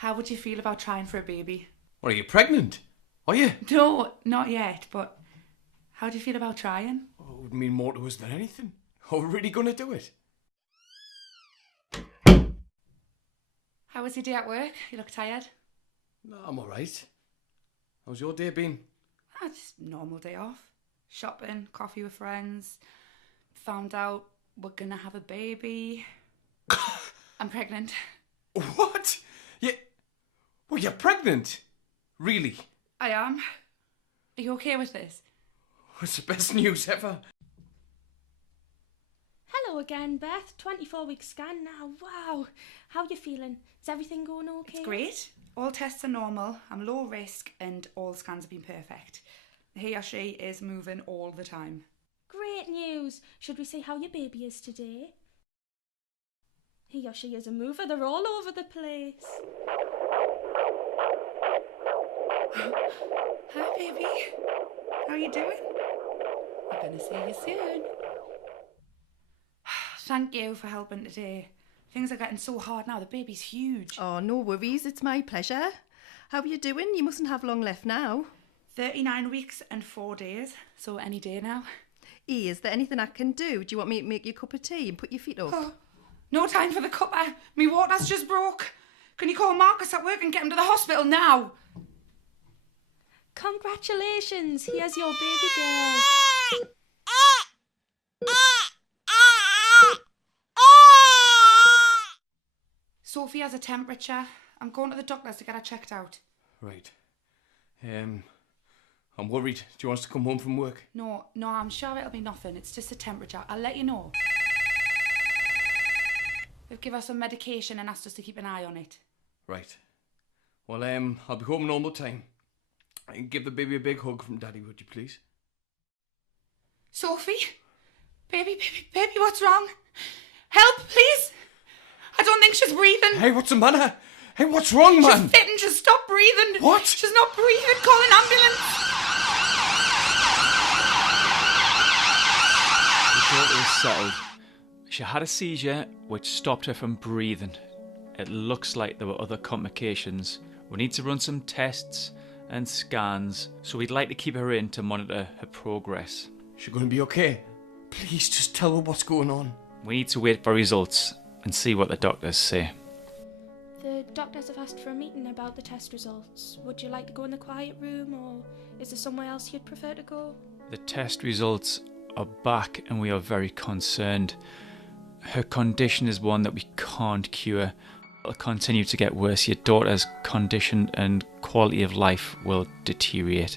How would you feel about trying for a baby? What, are you pregnant? Are you? No, not yet, but how do you feel about trying? Oh, it would mean more to us than anything. Are we really going to do it? How was your day at work? You look tired. No, I'm alright. How's your day been? Just a normal day off. Shopping, coffee with friends. Found out we're going to have a baby. I'm pregnant. What? Well, you're pregnant? Really? I am. Are you okay with this? It's the best news ever. Hello again, Beth. 24-week scan now. Wow. How are you feeling? Is everything going okay? It's great. All tests are normal. I'm low risk and all scans have been perfect. He or she is moving all the time. Great news. Should we see how your baby is today? He or she is a mover. They're all over the place. Hi, baby. How are you doing? I'm going to see you soon. Thank you for helping today. Things are getting so hard now. The baby's huge. Oh, no worries. It's my pleasure. How are you doing? You mustn't have long left now. 39 weeks and 4 days. So any day now. E, is there anything I can do? Do you want me to make you a cup of tea and put your feet up? Oh, no time for the cuppa. Me water's just broke. Can you call Marcus at work and get him to the hospital now? Congratulations. Here's your baby girl. Sophie has a temperature. I'm going to the doctors to get her checked out. Right. I'm worried. Do you want us to come home from work? No, I'm sure it'll be nothing. It's just a temperature. I'll let you know. They've given us some medication and asked us to keep an eye on it. Right. Well, I'll be home normal time. Give the baby a big hug from Daddy, would you please? Sophie? Baby, what's wrong? Help, please! I don't think she's breathing. Hey, what's the matter? Hey, what's wrong, man? She's fitting, just stop breathing. What? She's not breathing. Call an ambulance. The daughter is settled. She had a seizure which stopped her from breathing. It looks like there were other complications. We need to run some tests and scans, so we'd like to keep her in to monitor her progress. Is she going to be okay? Please just tell her what's going on. We need to wait for results and see what the doctors say. The doctors have asked for a meeting about the test results. Would you like to go in the quiet room, or is there somewhere else you'd prefer to go? The test results are back and we are very concerned. Her condition is one that we can't cure. It'll continue to get worse. Your daughter's condition and quality of life will deteriorate.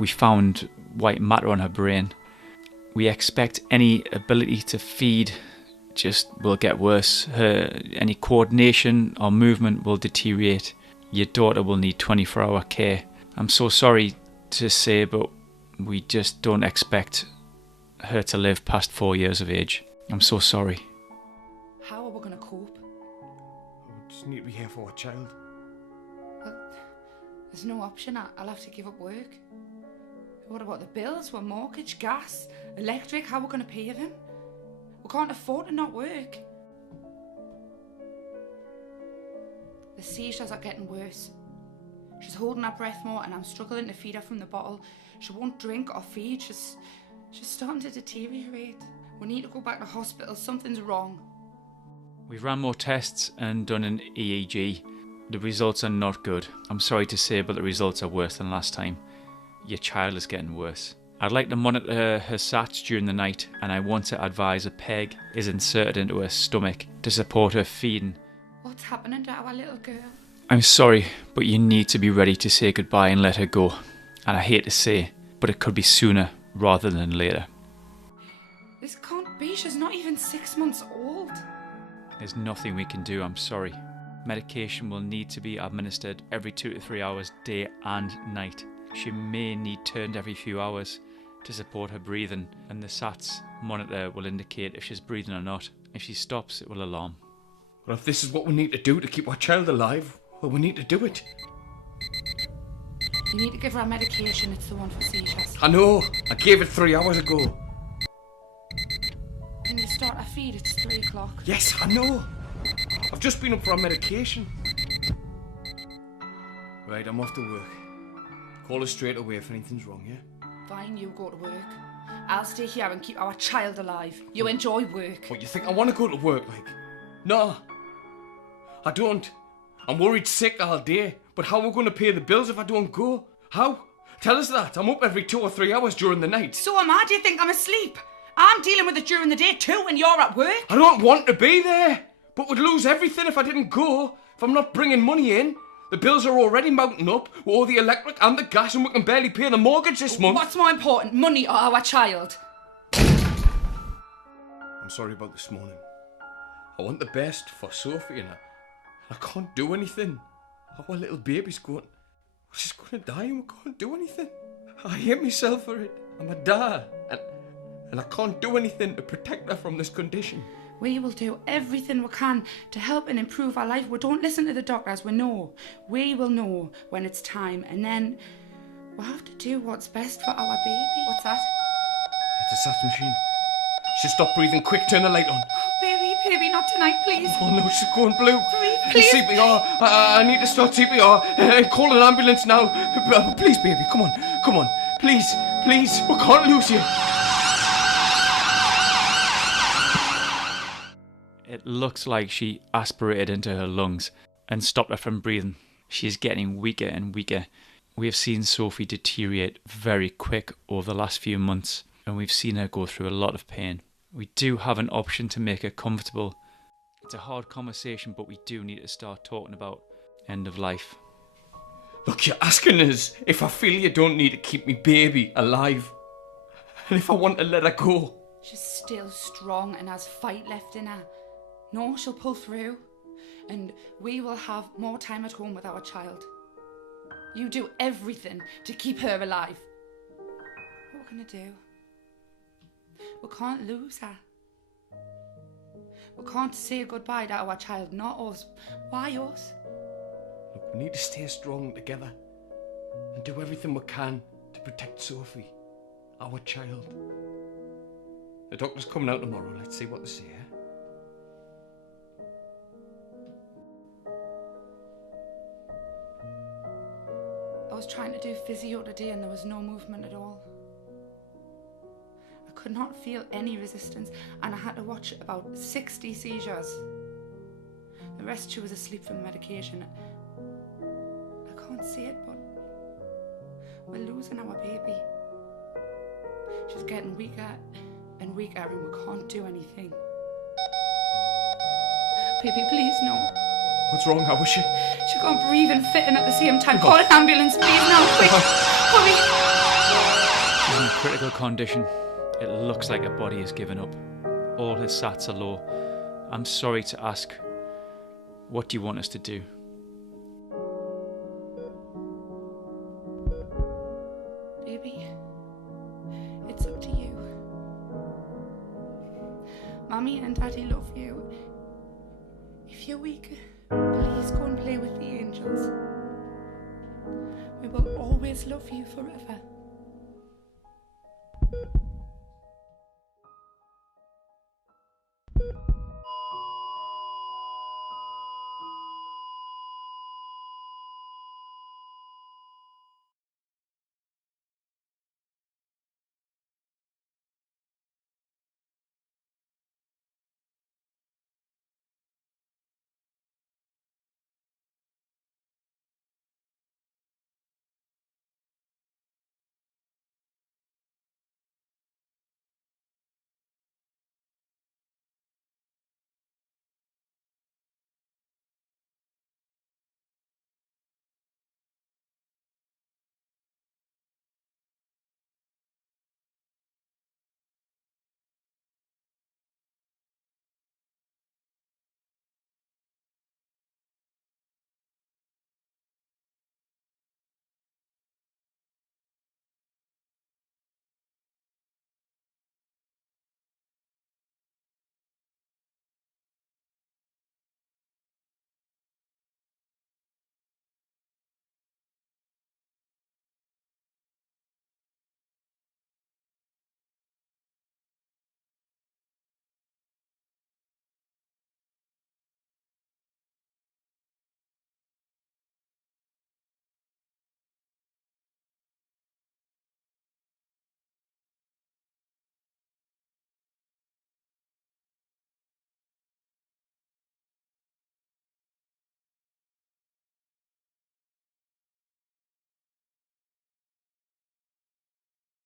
We found white matter on her brain. We expect any ability to feed just will get worse. Any coordination or movement will deteriorate. Your daughter will need 24-hour care. I'm so sorry to say, but we just don't expect her to live past 4 years of age. I'm so sorry. How are we going to cope? We just need to be here for our child. Well, there's no option. I'll have to give up work. What about the bills? What, mortgage, gas, electric? How are we going to pay them? We can't afford to not work. The seizures are getting worse. She's holding her breath more and I'm struggling to feed her from the bottle. She won't drink or feed. She's starting to deteriorate. We need to go back to hospital. Something's wrong. We've ran more tests and done an EEG. The results are not good. I'm sorry to say, but the results are worse than last time. Your child is getting worse. I'd like to monitor her SATs during the night, and I want to advise a peg is inserted into her stomach to support her feeding. What's happening to our little girl? I'm sorry, but you need to be ready to say goodbye and let her go. And I hate to say, but it could be sooner rather than later. This can't be. She's not even 6 months old. There's nothing we can do, I'm sorry. Medication will need to be administered every 2 to 3 hours, day and night. She may need turned every few hours to support her breathing, and the SATs monitor will indicate if she's breathing or not. If she stops, it will alarm. Well, if this is what we need to do to keep our child alive, well, we need to do it. You need to give her a medication. It's the one for seizures. I know. I gave it 3 hours ago. Can you start her feed? It's 3 o'clock. Yes, I know. I've just been up for a medication. Right, I'm off to work. Call us straight away if anything's wrong, yeah? Fine, you go to work. I'll stay here and keep our child alive. You enjoy work. What, you think I want to go to work, like? No. I don't. I'm worried sick all day. But how are we going to pay the bills if I don't go? How? Tell us that. I'm up every 2 or 3 hours during the night. So am I. Do you think I'm asleep? I'm dealing with it during the day too when you're at work. I don't want to be there. But we'd lose everything if I didn't go. If I'm not bringing money in. The bills are already mounting up. We owe the electric and the gas and we can barely pay the mortgage this month. What's more important, money or our child? I'm sorry about this morning. I want the best for Sophie and I can't do anything. Our little baby's going... She's going to die and we can't do anything. I hate myself for it. I'm a dad. And I can't do anything to protect her from this condition. We will do everything we can to help and improve our life. We don't listen to the doctors, we know. We will know when it's time, and then we'll have to do what's best for our baby. What's that? It's a SAS machine. She'll stop breathing quick, turn the light on. Oh, baby, not tonight, please. Oh no, she's going blue. Please. CPR. I need to start CPR. Call an ambulance now. Please, baby, come on. Please, we can't lose you. It looks like she aspirated into her lungs and stopped her from breathing. She is getting weaker and weaker. We have seen Sophie deteriorate very quick over the last few months, and we've seen her go through a lot of pain. We do have an option to make her comfortable. It's a hard conversation, but we do need to start talking about end of life. Look, you're asking us if I feel you don't need to keep me baby alive. And if I want to let her go. She's still strong and has fight left in her. No, she'll pull through. And we will have more time at home with our child. You do everything to keep her alive. What are we going to do? We can't lose her. We can't say goodbye to our child, not us. Why us? Look, we need to stay strong together and do everything we can to protect Sophie, our child. The doctor's coming out tomorrow. Let's see what they say, eh? I was trying to do physio today and there was no movement at all. I could not feel any resistance and I had to watch about 60 seizures. The rest she was asleep from medication. I can't see it, but we're losing our baby. She's getting weaker and weaker and we can't do anything. Baby, please no. What's wrong? How was she? She can't breathe and fit in at the same time. Call an ambulance, please, now, quick. Hurry. She's in critical condition. It looks like her body has given up. All her sats are low. I'm sorry to ask. What do you want us to do? Baby, it's up to you. Mommy and Daddy love you. If you're weak, please go and play with the angels. We will always love you forever.